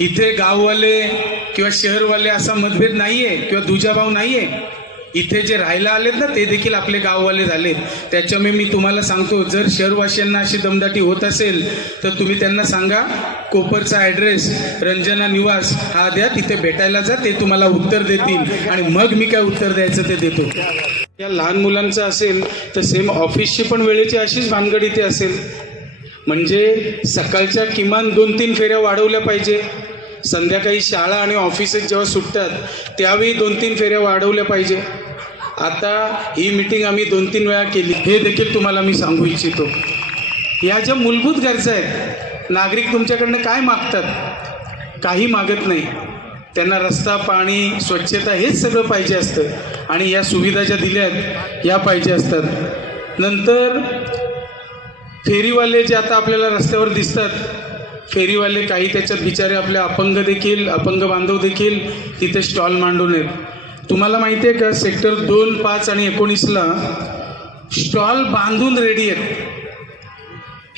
इथे गाववाले किंवा शहरवाले असा मतभेद नाहीये किंवा दुजाभाव नाहीये. इथे जे राहायला आलेत ना ते देखील आपले गाववाले झालेत. त्याच्यामुळे मी तुम्हाला सांगतो जर शहरवासियांना अशी दमदाटी होत असेल तर तुम्ही त्यांना सांगा कोपरचा ॲड्रेस रंजना निवास हा द्या तिथे भेटायला जा ते तुम्हाला उत्तर देतील. आणि मग मी काय उत्तर द्यायचं ते देतो. या लहान मुलांचं असेल तर सेम ऑफिसची पण वेळेची अशीच भानगड इथे असेल. म्हणजे सकाळच्या किमान दोन तीन फेऱ्या वाढवल्या पाहिजे. संध्याकाळी शाळा आणि ऑफिसेस जेव्हा सुटतात त्यावेळी दोन तीन फेऱ्या वाढवल्या पाहिजे. आता ही मीटिंग आम्ही दोन तीन वेळा केली. हे देखील तुम्हाला मी सांगू इच्छितो. या ज्या मूलभूत गरजा आहेत नागरिक तुमच्याकडनं काय मागतात? काही मागत नाही. त्यांना रस्ता पाणी स्वच्छता हेच सगळं पाहिजे असतं. आणि या सुविधा ज्या दिल्या आहेत या पाहिजे असतात. नंतर फेरीवाले जे आता आपल्याला रस्त्यावर दिसतात फेरीवाले काही त्याच्यात बिचारे आपले अपंग देखील अपंग बांधव देखील तिथे स्टॉल मांडून आहेत. तुम्हाला माहिती आहे का सेक्टर दोन पाच आणि एकोणीसला स्टॉल बांधून रेडी आहेत.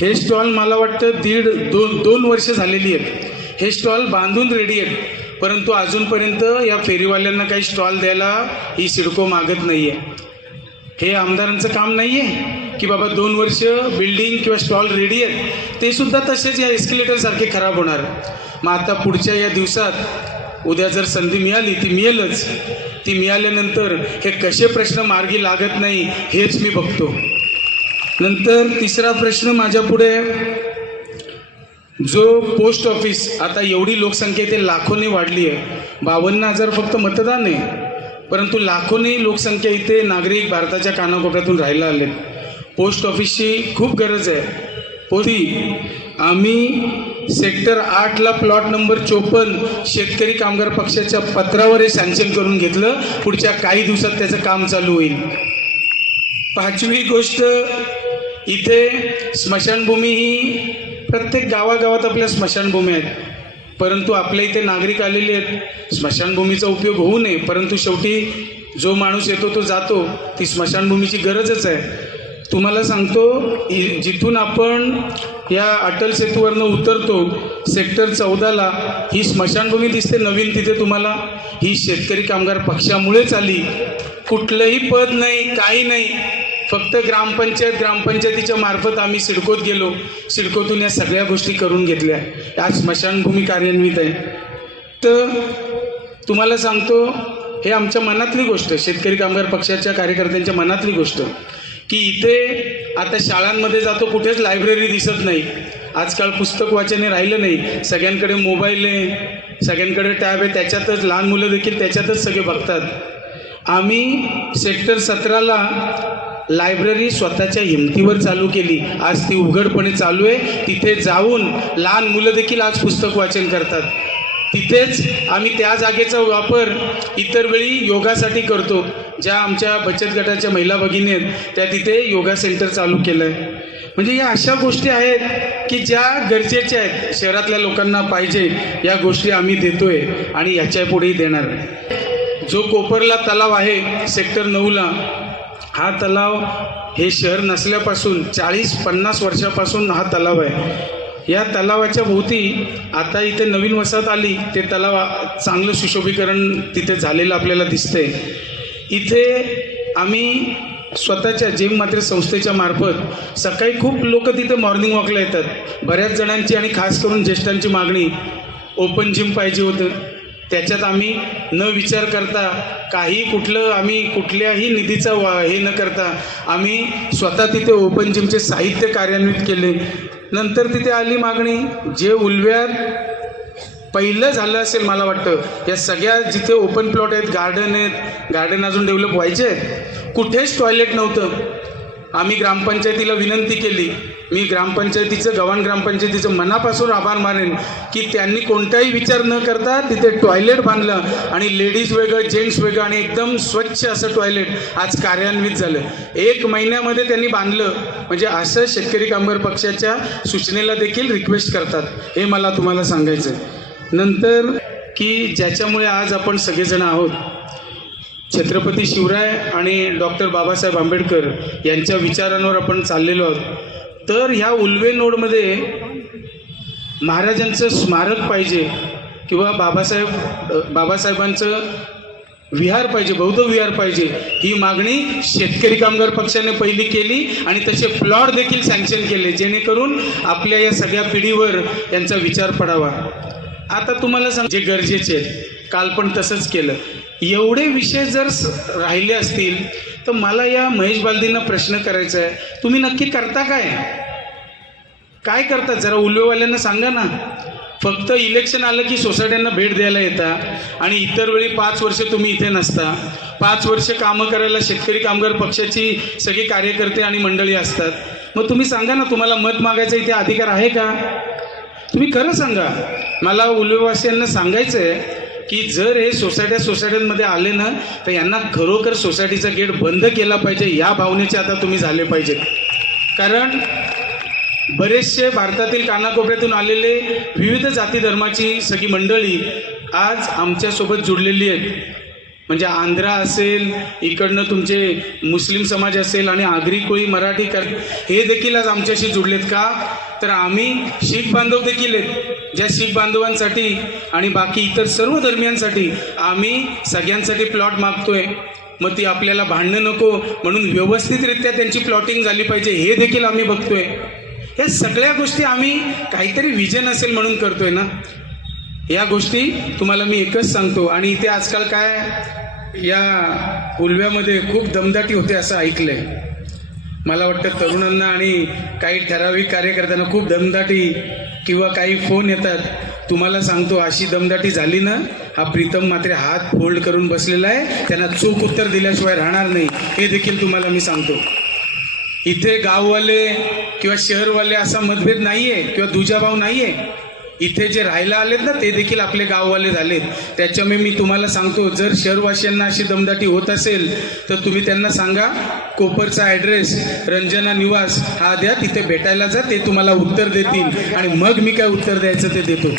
हे स्टॉल मला वाटतं दीड दोन दोन वर्ष झालेली आहेत. हे स्टॉल बांधून रेडी आहेत. परंतु अजूनपर्यंत या फेरीवाल्यांना काही स्टॉल द्यायला ही सिडको मागत नाही आहे हे आमदारांचं काम नाही आहे की बाबा दोन वर्ष बिल्डिंग किंवा स्टॉल रेडी आहेत ते सुद्धा तसेच या एस्केलेटरसारखे खराब होणार मग आता पुढच्या या दिवसात उद्या जर संधी मिळाली ती मिळेलच. ती मिळाल्यानंतर हे कसे प्रश्न मार्गी लागत नाही हेच मी बघतो. नंतर तिसरा प्रश्न माझ्या पुढे जो पोस्ट ऑफिस आता एवढी लोकसंख्या इथे लाखोनी वाढली आहे. बावन्न हजार फक्त मतदान आहे. परंतु लाखोनी लोकसंख्या इथे नागरिक भारताच्या कानाकोपऱ्यातून राहायला आले पोस्ट ऑफिसची खूप गरज आहे. पोती आम्ही सेक्टर आठला प्लॉट नंबर चोपन्न शेतकरी कामगार पक्षाच्या पत्रावर हे सँक्शन करून घेतलं. पुढच्या काही दिवसात त्याचं काम चालू होईल. पाचवी गोष्ट इथे स्मशानभूमी ही प्रत्येक गावागावात आपल्या स्मशानभूमी आहेत. परंतु आपल्या इथे नागरिक आलेले आहेत. स्मशानभूमीचा उपयोग होऊ नये परंतु शेवटी जो माणूस येतो तो जातो. ती स्मशानभूमीची गरजच आहे. तुम्हाला सांगतो इ- जिथून आपण या अटल सेतूवरनं उतरतो सेक्टर चौदाला ही स्मशानभूमी दिसते नवीन तिथे तुम्हाला. ही शेतकरी कामगार पक्षामुळेच आली. कुठलंही पद नाही काही नाही. फक्त ग्रामपंचायत ग्रामपंचायतीच्या मार्फत आम्ही सिडकोत गेलो. सिडकोतून या सगळ्या गोष्टी करून घेतल्या. आज स्मशानभूमी कार्यान्वित आहे. तर तुम्हाला सांगतो हे आमच्या मनातली गोष्ट शेतकरी कामगार पक्षाच्या कार्यकर्त्यांच्या मनातली गोष्ट. की इथे आता शाळांमध्ये जातो कुठेच लायब्ररी दिसत नाही. आजकाल पुस्तक वाचने राहिलं नाही. सगळ्यांकडे मोबाईल आहे सगळ्यांकडे टॅब आहे. त्याच्यातच लहान मुलं देखील त्याच्यातच सगळे बघतात. आम्ही सेक्टर सतराला लायब्ररी स्वतःच्या हिमतीवर चालू केली. आज ती उघडपणे चालू आहे. तिथे जाऊन लहान मुलं देखील आज पुस्तक वाचन करतात. तिथेच आम्ही त्या जागेचा वापर इतर वेळी योगासाठी करतो. ज्या आमच्या बचत गटाच्या महिला भगिनी आहेत त्या तिथे योगा सेंटर चालू केलं आहे म्हणजे या अशा गोष्टी आहेत की ज्या गरजेच्या आहेत शहरातल्या लोकांना पाहिजे या गोष्टी आम्ही देतोय आणि याच्या पुढेही देणार. जो कोपरला तलाव आहे सेक्टर नऊला हा तलाव हे शहर नसल्यापासून चाळीस पन्नास वर्षापासून हा तलाव आहे. या तलावाच्या भोवती आता इथे नवीन वसाहत आली ते तलाव चांगलं सुशोभीकरण तिथे झालेलं आपल्याला दिसतंय. इथे आम्ही स्वतःच्या जेम मात्र संस्थेच्या मार्फत सकाळी खूप लोक तिथे मॉर्निंग वॉकला येतात. बऱ्याच जणांची आणि खास करून ज्येष्ठांची मागणी ओपन जिम पाहिजे होतं. त्याच्यात आम्ही न विचार करता काही कुठलं आम्ही कुठल्याही निधीचा वा हे न करता आम्ही स्वतः तिथे ओपन जिमचे साहित्य कार्यान्वित केले. नंतर तिथे आली मागणी जे उलव्यात पहिलं झालं असेल मला वाटतं. या सगळ्या जिथे ओपन प्लॉट आहेत गार्डन आहेत गार्डन अजून डेव्हलप व्हायचे आहेत. कुठेच टॉयलेट नव्हतं. आम्ही ग्रामपंचायतीला विनंती केली. मी ग्रामपंचायतीचं गव्हाण ग्रामपंचायतीचं मनापासून आभार मानेन की त्यांनी कोणताही विचार न करता तिथे टॉयलेट बांधलं आणि लेडीज वेगळं जेंट्स वेगळं आणि एकदम स्वच्छ असं टॉयलेट आज कार्यान्वित झालं. एक महिन्यामध्ये त्यांनी बांधलं. म्हणजे असं शेतकरी कामगार पक्षाच्या सूचनेला देखील रिक्वेस्ट करतात. हे मला तुम्हाला सांगायचं आहे नंतर की ज्याच्यामुळे आज आपण सगळेजण आहोत छत्रपती शिवराय आणि डॉक्टर बाबासाहेब आंबेडकर यांच्या विचारांवर आपण चाललेलो आहोत. तर ह्या उल्वे नोडमध्ये महाराजांचं स्मारक पाहिजे किंवा बाबासाहेब बाबासाहेबांचं विहार पाहिजे बौद्ध विहार पाहिजे ही मागणी शेतकरी कामगार पक्षाने पहिली केली आणि तसे प्लॉट देखील सँक्शन केले जेणेकरून आपल्या या सगळ्या पिढीवर यांचा विचार पडावा. आता तुम्हाला सांग जे गरजेचे आहेत काल पण तसंच केलं. एवढे विषय जर राहिले असतील तर मला या महेश बालदींना प्रश्न करायचा आहे. तुम्ही नक्की करता काय? काय करता? जरा उल्वेवाल्यांना सांगा ना. फक्त इलेक्शन आलं की सोसायट्यांना भेट द्यायला येता आणि इतर वेळी पाच वर्ष तुम्ही इथे नसता. पाच वर्ष कामं करायला शेतकरी कामगार पक्षाची सगळी कार्यकर्ते आणि मंडळी असतात. मग तुम्ही सांगा ना तुम्हाला मत मागायचा इथे अधिकार आहे का? तुम्ही खरं सांगा मला उल्वेवासियांना सांगायचं आहे की जर हे सोसायट्या सोसायट्यांमध्ये आले ना तर यांना खरोखर सोसायटीचा गेट बंद केला पाहिजे या भावनेचे आता तुम्ही झाले पाहिजेत कारण बरेचसे भारतातील कानाकोपऱ्यातून आलेले विविध जाती धर्माची सगळी मंडळी आज आमच्यासोबत जुडलेली आहेत. म्हणजे आंध्रा असेल इकडनं तुमचे मुस्लिम समाज असेल आणि आगरी कोळी मराठी कर हे देखील आज आमच्याशी जुडलेत का? तर आम्ही शीख बांधव देखील आहेत ज्या शीख बांधवांसाठी आणि बाकी इतर सर्व धर्मियांसाठी आम्ही सगळ्यांसाठी प्लॉट मागतोय. मग ती आपल्याला भांडणं नको म्हणून व्यवस्थितरित्या त्यांची प्लॉटिंग झाली पाहिजे हे देखील आम्ही बघतोय. या सगळ्या गोष्टी आम्ही काहीतरी विजन असेल म्हणून करतोय ना? या गोष्टी तुम्हाला मी एकच सांगतो. आणि इथे आजकाल काय या उलव्यामध्ये खूप दमदाटी होते असं ऐकलंय. मला वाटतं तरुणांना आणि काही ठराविक कार्यकर्त्यांना खूप दमदाटी किंवा काही फोन येतात. तुम्हाला सांगतो अशी दमदाटी झाली ना हा प्रीतम मात्र हात फोल्ड करून बसलेला आहे. त्यांना चूक उत्तर दिल्याशिवाय राहणार नाही. हे देखील तुम्हाला मी सांगतो. इथे गाववाले किंवा शहरवाले असा मतभेद नाहीये किंवा दुजाभाव नाहीये. इथे जे राहायला आलेत ना ते देखील आपले गाववाले झालेत. त्याच्यामुळे मी तुम्हाला सांगतो जर शहरवासियांना अशी दमदाटी होत असेल तर तुम्ही त्यांना सांगा कोपरचा ॲड्रेस रंजना निवास हा द्या तिथे भेटायला जा ते तुम्हाला उत्तर देतील. आणि मग मी काय उत्तर द्यायचं ते देतो.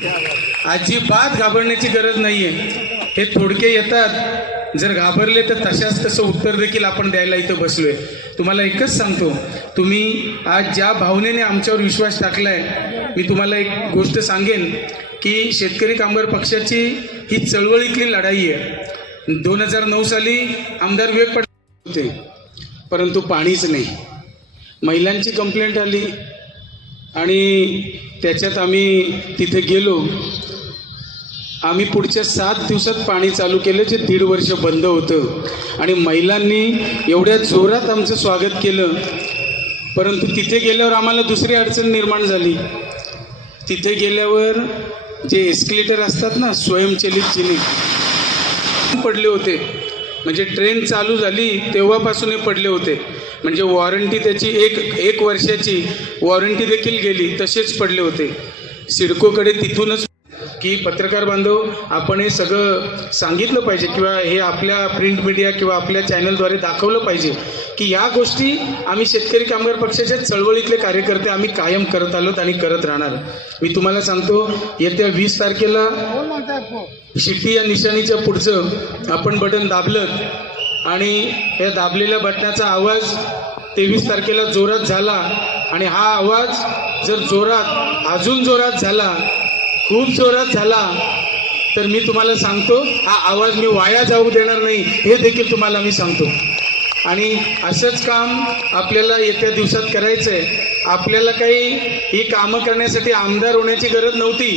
अजिबात घाबरण्याची गरज नाहीये. हे थोडके येतात. जर घाबरले तर तशाच तसं उत्तर देखील आपण द्यायला इथं बसलोय. तुम्हाला एकच सांगतो तुम्ही आज ज्या भावनेने आमच्यावर विश्वास टाकलाय मी तुम्हाला एक गोष्ट सांगेन की शेतकरी कामगार पक्षाची ही चळवळीतली लढाई आहे. दोन हजार नऊ साली आमदार विवेक पाटील होते परंतु पाणीच नाही. महिलांची कंप्लेंट आली आणि त्याच्यात आम्ही तिथे गेलो. आम्ही पुढच्या सात दिवसात पाणी चालू केलं जे दीड वर्ष बंद होतं. आणि महिलांनी एवढ्या जोरात आमचं स्वागत केलं. परंतु तिथे गेल्यावर आम्हाला दुसरी अडचण निर्माण झाली. तिथे गेल्यावर जे एस्केलेटर असतात ना स्वयंचलित जिने पडले होते. म्हणजे ट्रेन चालू झाली तेव्हापासून हे पडले होते. म्हणजे वॉरंटी त्याची एक एक वर्षाची वॉरंटी देखील गेली तसेच पडले होते. सिडकोकडे तिथूनच की पत्रकार बांधव आपण हे सगळं सांगितलं पाहिजे किंवा हे आपल्या प्रिंट मीडिया किंवा आपल्या चॅनलद्वारे दाखवलं पाहिजे की या गोष्टी आम्ही शेतकरी कामगार पक्षाच्या चळवळीतले कार्यकर्ते आम्ही कायम करत आलोत आणि करत राहणार. मी तुम्हाला सांगतो येत्या वीस तारखेला शिट्टी या निशाणीच्या पुढचं आपण बटन दाबलं आणि या दाबलेल्या बटनाचा आवाज तेवीस तारखेला जोरात झाला आणि हा आवाज जर जोरात अजून जोरात झाला खूप जोरात झाला तर मी तुम्हाला सांगतो हा आवाज मी वाया जाऊ देणार नाही हे देखील तुम्हाला मी सांगतो. आणि असंच काम आपल्याला येत्या दिवसात करायचं आहे आपल्याला काही ही कामं करण्यासाठी आमदार होण्याची गरज नव्हती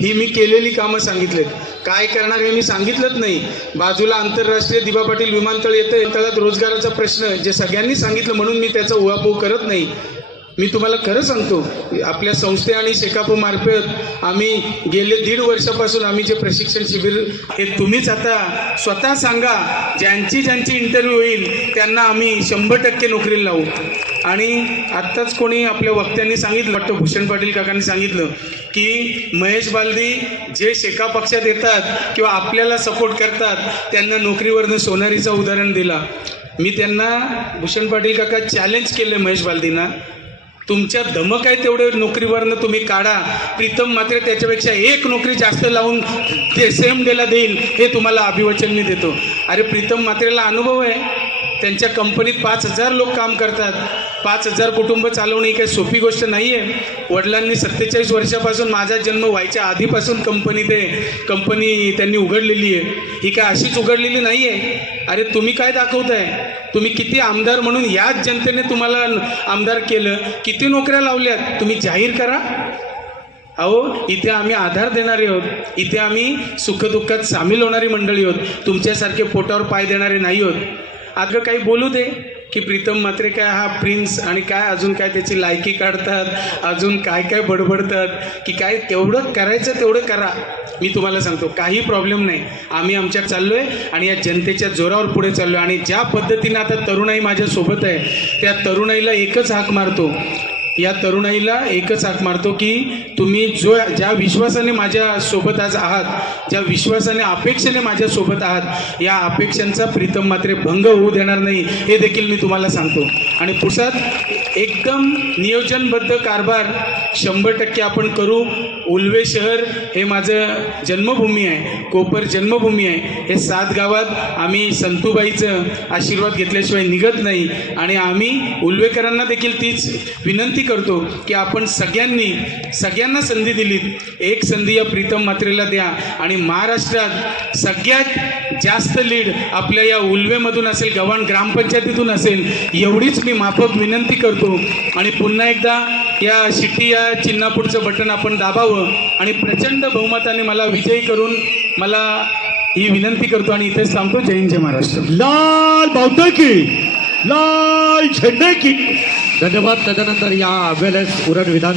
ही मी केलेली कामं सांगितलेत. काय करणार हे मी सांगितलंच नाही. बाजूला आंतरराष्ट्रीय दिबा पाटील विमानतळ येतं तळात रोजगाराचा प्रश्न जे सगळ्यांनी सांगितलं म्हणून मी त्याचा उहापोह करत नाही. मी तुम्हाला खरं सांगतो आपल्या संस्थे आणि शेकापो मार्फत आम्ही गेले दीड वर्षापासून आम्ही जे प्रशिक्षण शिबिर हे तुम्हीच आता स्वतः सांगा ज्यांची ज्यांची इंटरव्ह्यू होईल त्यांना आम्ही शंभर टक्के नोकरीला लावू. आणि आत्ताच कोणी आपल्या वक्त्यांनी सांगितलं वाटतं भूषण पाटील काकांनी सांगितलं की महेश बालदी जे शेका पक्षात येतात किंवा आपल्याला सपोर्ट करतात त्यांना नोकरीवरनं सोनारीचं उदाहरण दिला. मी त्यांना भूषण पाटील काका चॅलेंज केले महेश बालदींना. तुमच्या धमक आहे तेवढे नोकरीवरनं तुम्ही काढा. प्रीतम मात्र त्याच्यापेक्षा एक नोकरी जास्त लावून ते सेम डेला देईल हे तुम्हाला अभिवचन मी देतो. अरे प्रीतम मात्रेला अनुभव आहे. त्यांच्या कंपनीत पाच हजार लोक काम करतात. पाच हजार कुटुंब चालवणे ही काही सोपी गोष्ट नाही आहे वडिलांनी सत्तेचाळीस वर्षापासून माझा जन्म व्हायच्या आधीपासून कंपनी ते कंपनी त्यांनी उघडलेली आहे. ही काय अशीच उघडलेली नाही आहे अरे तुम्ही काय दाखवताय? तुम्ही किती आमदार म्हणून याच जनतेने तुम्हाला आमदार केलं? किती नोकऱ्या लावल्यात? तुम्ही जाहीर करा. अहो इथे आम्ही आधार देणारे आहोत. इथे आम्ही सुखदुःखात सामील होणारी मंडळी आहोत. तुमच्यासारखे पोटावर पाय देणारे नाही आहोत. अगं काही बोलू दे. की प्रीतम मात्रे काय हा प्रिन्स आणि काय अजून काय त्याची लायकी काढतात अजून काय काय बडबडतात की काय तेवढं करायचं तेवढं करा. मी तुम्हाला सांगतो काही प्रॉब्लेम नाही. आम्ही आमच्या चाललोय आणि या जनतेच्या जोरावर पुढे चाललोय. आणि ज्या पद्धतीनं आता तरुणाई माझ्या सोबत आहे त्या तरुणाईला एकच हाक मारतो. या तरुणाईला एकच हाक मारतो की तुम्ही जो ज्या विश्वासाने माझ्या सोबत आज आहात ज्या विश्वासाने अपेक्षेने माझ्या सोबत आहात या अपेक्षांचा प्रीतम मात्र भंग होऊ देणार नाही हे देखील मी तुम्हाला सांगतो. आणि पुसाद एकदम नियोजनबद्ध कारभार शंभर टक्के आपण करू. उल्वे शहर हे माझं जन्मभूमी आहे. कोपर जन्मभूमी आहे. हे सात गावात आम्ही संतूबाईचं आशीर्वाद घेतल्याशिवाय निघत नाही. आणि आम्ही उल्वेकरांना देखील तीच विनंती करतो की आपण सगळ्यांनी सगळ्यांना संधी दिलीत. एक संधी या प्रीतम मात्रेला द्या. आणि महाराष्ट्रात सगळ्यात जास्त लीड आपल्या या उल्वेमधून असेल गव्हाण ग्रामपंचायतीतून असेल एवढीच मी माफक विनंती करतो. आणि पुन्हा एकदा या शिट्टी या चिन्हापुढचं बटन आपण दाबावं आणि प्रचंड बहुमताने मला विजयी करून मला ही विनंती करतो आणि इथेच थांबतो. जय हिंद जय महाराष्ट्र. लाल बावटा की लाल झेंडे की. धन्यवाद. त्याच्यानंतर या वेळेस उरण विधान